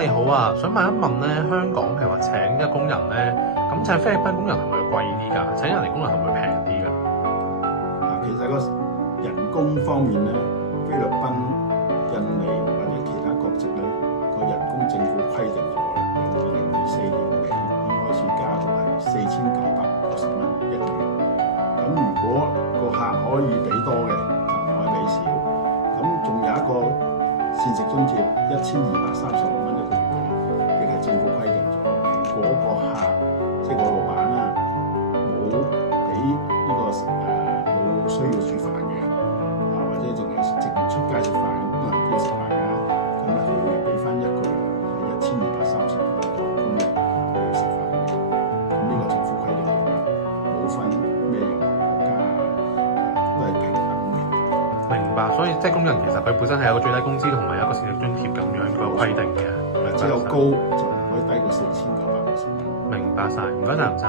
你好啊，想問一問咧，香港譬如話請嘅工人咧，咁請菲律賓工人係咪貴啲㗎？請人哋工人係咪平啲㗎？其實個人工方面咧，菲律賓、印尼或者其他國籍咧，個人工政府規定咗啦，由2024年尾已經開始加到係4990蚊一個月。咁如果個客可以俾多嘅，就唔可以俾少。咁仲有一個膳食津貼1236蚊一個月嘅，亦係政府規定咗。如果個客即係個老闆啦，冇俾呢個冇需要煮飯嘅，或者淨係出街食飯咁，工人都要食飯㗎，咁咧佢會俾翻一個月係1230蚊一個工人去食飯嘅。咁呢個政府規定咗㗎，冇分咩任何國家都係平等嘅。明白，所以即係工人其實佢本身係有個最低工資同埋一個膳食津貼咁樣個規定嘅。只有高就唔可以低過4990蚊。明白晒，唔該晒。